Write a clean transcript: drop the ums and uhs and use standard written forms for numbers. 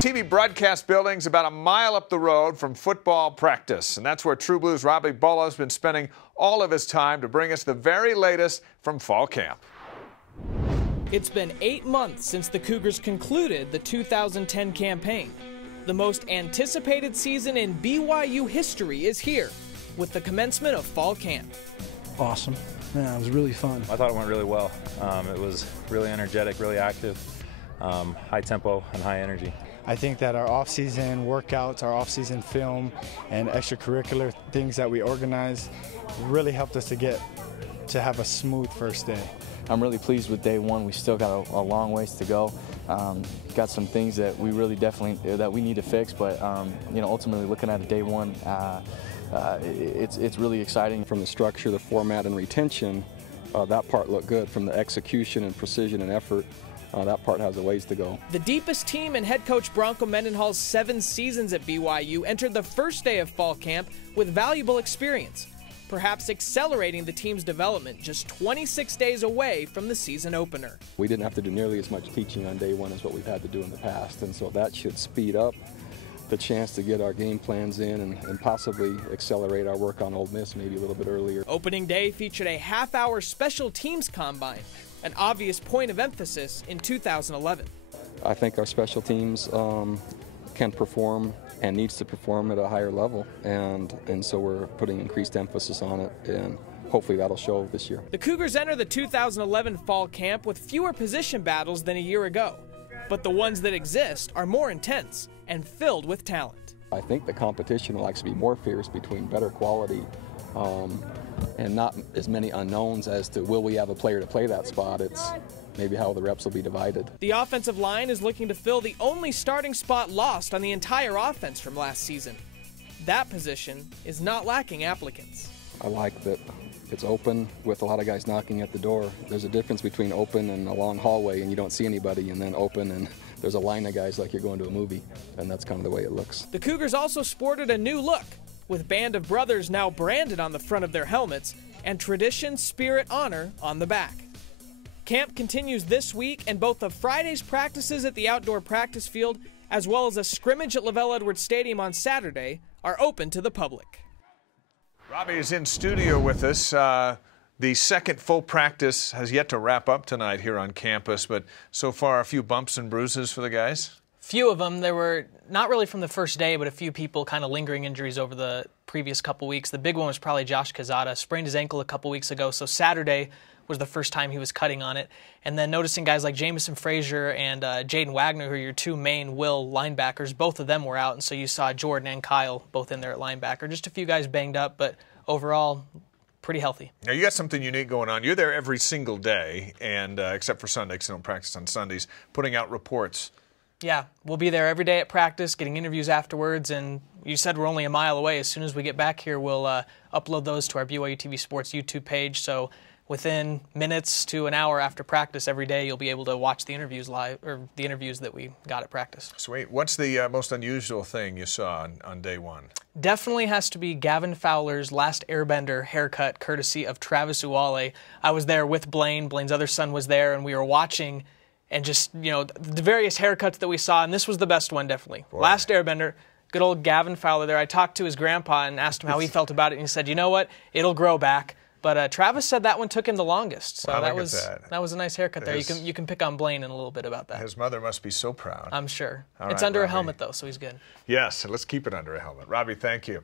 TV broadcast building's about a mile up the road from football practice, and that's where True Blue's Robbie Bullough has been spending all of his time to bring us the very latest from fall camp. It's been 8 months since the Cougars concluded the 2010 campaign. The most anticipated season in BYU history is here, with the commencement of fall camp. Awesome. Yeah, it was really fun. I thought it went really well. It was really energetic, really active, high tempo and high energy. I think that our off-season workouts, our off-season film, and extracurricular things that we organized really helped us to have a smooth first day. I'm really pleased with day one. We still got a long ways to go. Got some things that we really that we need to fix, but you know, ultimately looking at a day one, it's really exciting. From the structure, the format, and retention, that part looked good. From the execution and precision and effort, that part has a ways to go. The deepest team in head coach Bronco Mendenhall's 7 seasons at BYU entered the first day of fall camp with valuable experience, perhaps accelerating the team's development just 26 days away from the season opener. We didn't have to do nearly as much teaching on day one as what we've had to do in the past, and so that should speed up the chance to get our game plans in and possibly accelerate our work on Ole Miss maybe a little bit earlier. Opening day featured a half-hour special teams combine, an obvious point of emphasis in 2011. I think our special teams can perform and needs to perform at a higher level, and so we're putting increased emphasis on it, and hopefully that'll show this year. The Cougars enter the 2011 fall camp with fewer position battles than a year ago, but the ones that exist are more intense and filled with talent. I think the competition will actually be more fierce between better quality and not as many unknowns as to will we have a player to play that spot. It's maybe how the reps will be divided. The offensive line is looking to fill the only starting spot lost on the entire offense from last season. That position is not lacking applicants. I like that it's open with a lot of guys knocking at the door. There's a difference between open and a long hallway and you don't see anybody, and then open and there's a line of guys like you're going to a movie, and that's kind of the way it looks. The Cougars also sported a new look, with Band of Brothers now branded on the front of their helmets and Tradition, Spirit, Honor on the back. Camp continues this week, and both of Friday's practices at the outdoor practice field as well as a scrimmage at LaVell Edwards Stadium on Saturday are open to the public. Robbie is in studio with us. The second full practice has yet to wrap up tonight here on campus, but so far a few bumps and bruises for the guys? Few of them. There were not really from the first day, but a few people kind of lingering injuries over the previous couple weeks. The big one was probably Josh Quezada. Sprained his ankle a couple weeks ago, so Saturday was the first time he was cutting on it. And then noticing guys like Jamison Frazier and Jaden Wagner, who are your two main will linebackers, both of them were out, and so you saw Jordan and Kyle both in there at linebacker. Just a few guys banged up, but overall, pretty healthy. Now, you got something unique going on. You're there every single day, and except for Sunday, because they don't practice on Sundays, putting out reports. Yeah, we'll be there every day at practice, getting interviews afterwards, and you said we're only a mile away. As soon as we get back here, we'll upload those to our BYU TV Sports YouTube page, so within minutes to an hour after practice every day, you'll be able to watch the interviews live, or the interviews that we got at practice. Sweet. What's the most unusual thing you saw on day one? Definitely has to be Gavin Fowler's last airbender haircut, courtesy of Travis UALE. I was there with Blaine. Blaine's other son was there, and we were watching, and just, you know, the various haircuts that we saw, and this was the best one, definitely. Boy. Last airbender, good old Gavin Fowler there. I talked to his grandpa and asked him how he felt about it, and he said, you know what, it'll grow back. But Travis said that one took him the longest, so well, that was a nice haircut there. You can pick on Blaine in a little bit about that. His mother must be so proud. I'm sure. All it's right, under Robbie. a helmet though, so he's good. Yes, let's keep it under a helmet. Robbie, thank you.